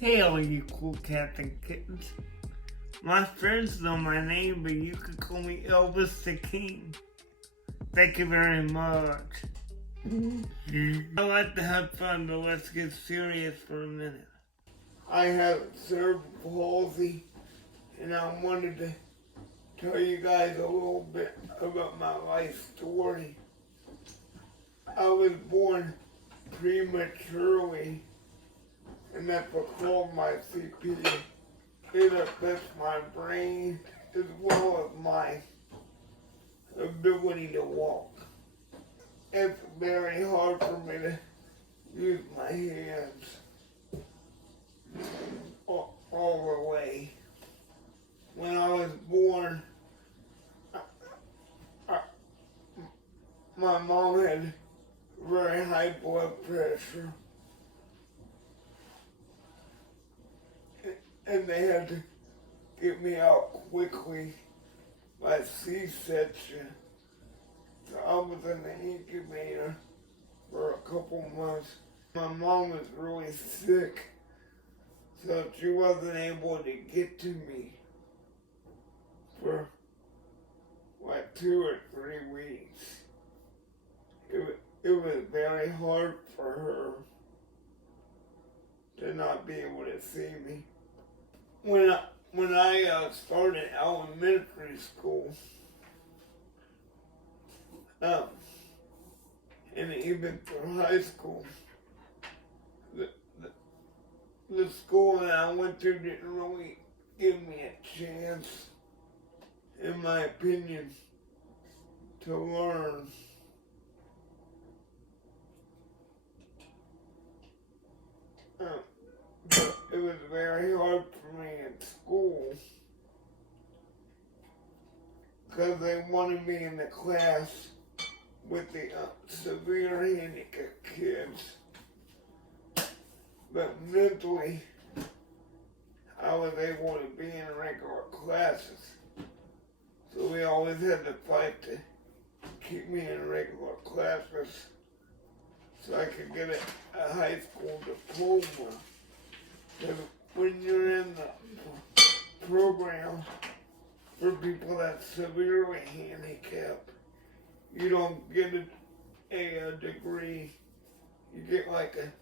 Hey all you cool cats and kittens. My friends know my name, but you can call me Elvis the King. Thank you very much. I like to have fun, but let's get serious for a minute. I have cerebral palsy, and I wanted to tell you guys a little bit about my life story. I was born prematurely, and that's what's called my CP. It affects my brain as well as my ability to walk. It's very hard for me to use my hands all the way. When I was born, my mom had very high blood pressure, and they had to get me out quickly by C-section. So I was in the incubator for a couple months. My mom was really sick, so she wasn't able to get to me for like 2 or 3 weeks. It was very hard for her to not be able to see me. When I started elementary school, and even through high school, the school that I went to didn't really give me a chance, in my opinion, to learn. But it was very hard for me in school because they wanted me in the class with the severe handicapped kids. But mentally, I was able to be in regular classes. So we always had to fight to keep me in regular classes so I could get a high school diploma. Because when you're in the program for people that's severely handicapped, you don't get a degree. You get like a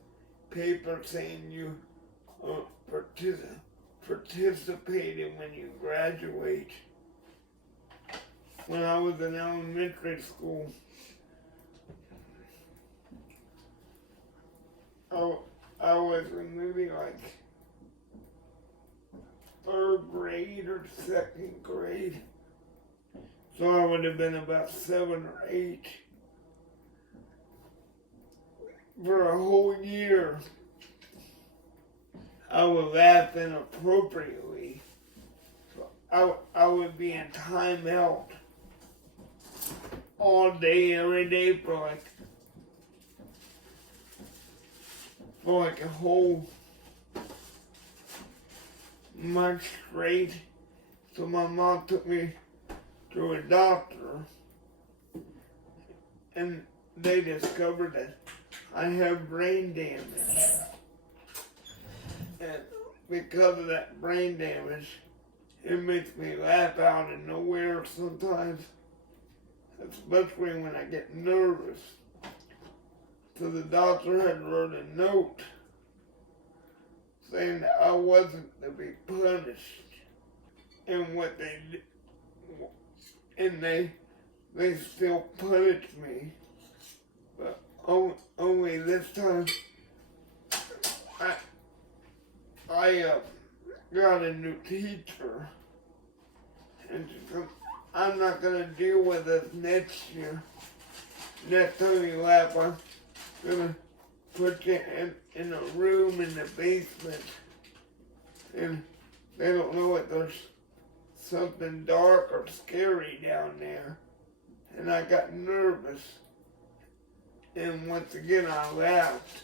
paper saying you participated when you graduate. When I was in elementary school, I was in maybe like 3rd grade or 2nd grade. So I would have been about 7 or 8. For a whole year, I would laugh inappropriately. So I would be in timeout all day, every day for like a whole month straight. So my mom took me to a doctor, and they discovered that I have brain damage. And because of that brain damage, it makes me laugh out of nowhere sometimes, especially when I get nervous. So the doctor had wrote a note saying that I wasn't to be punished. And what they did, and they still punished me, but only this time I got a new teacher, and she said, I'm not gonna deal with this next year. Next time you laugh, I'm gonna put you in a room in the basement, and they don't know if there's something dark or scary down there. And I got nervous, and once again I laughed.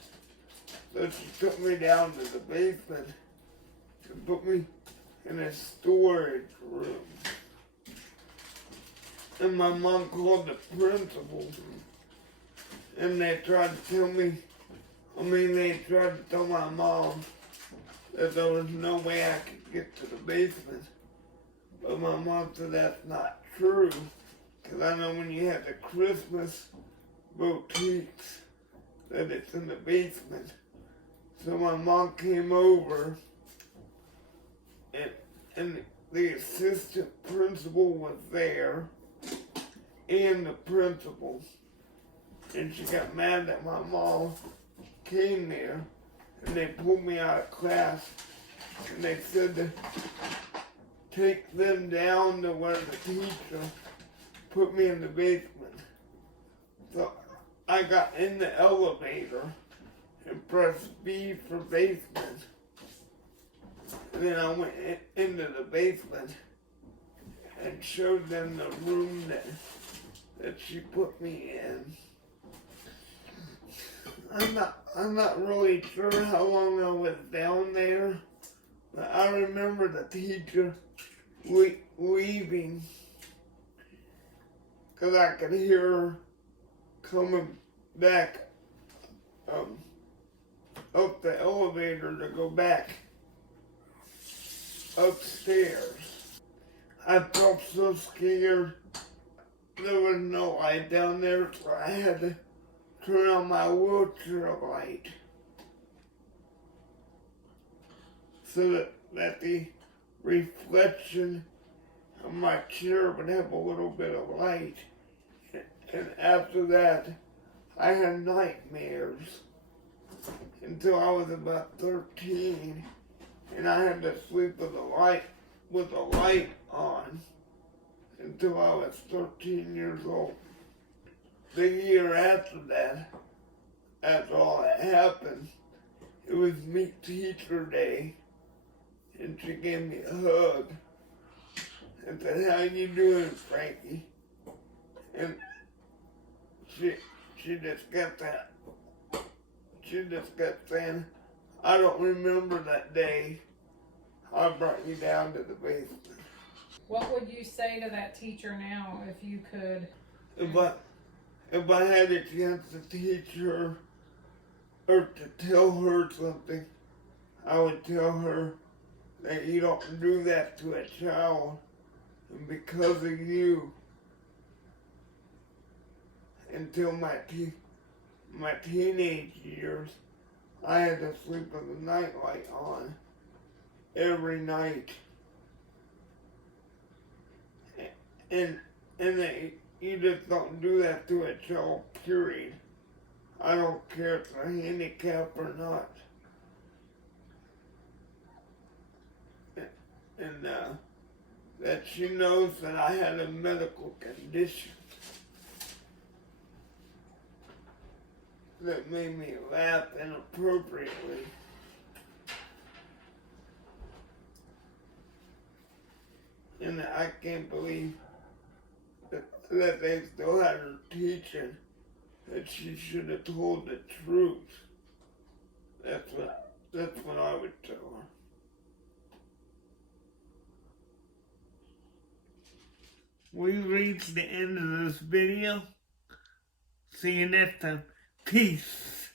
So she took me down to the basement and put me in a storage room. And my mom called the principal, and they tried to tell me, they tried to tell my mom that there was no way I could get to the basement. But my mom said that's not true, because I know when you have the Christmas boutiques, that it's in the basement. So my mom came over, and the assistant principal was there, and the principal. And she got mad that my mom came there, and they pulled me out of class, and they said to take them down to where the teacher put me in the basement. So I got in the elevator and pressed B for basement. And then I went into the basement and showed them the room that she put me in. I'm not really sure how long I was down there, but I remember the teacher leaving, because I could hear her coming back up the elevator to go back upstairs. I felt so scared. There was no light down there, so I had to turn on my wheelchair light so that the reflection of my chair would have a little bit of light. And after that, I had nightmares until I was about 13, and I had to sleep with the light on until I was 13 years old. The year after that, after all that happened, it was Meet Teacher Day, and she gave me a hug and said, "How you doing, Frankie?" And she just kept that. She just kept saying, "I don't remember that day I brought you down to the basement." What would you say to that teacher now if you could? If I had a chance to teach her or to tell her something, I would tell her that you don't do that to a child, and because of you, until my teenage years, I had to sleep with the nightlight on every night, and that you just don't do that to a child, period. I don't care if they're handicapped or not. And that she knows that I had a medical condition that made me laugh inappropriately. And I can't believe that they still had her teaching that she should have told the truth. That's what I would tell her. We reached the end of this video. See you next time. Peace.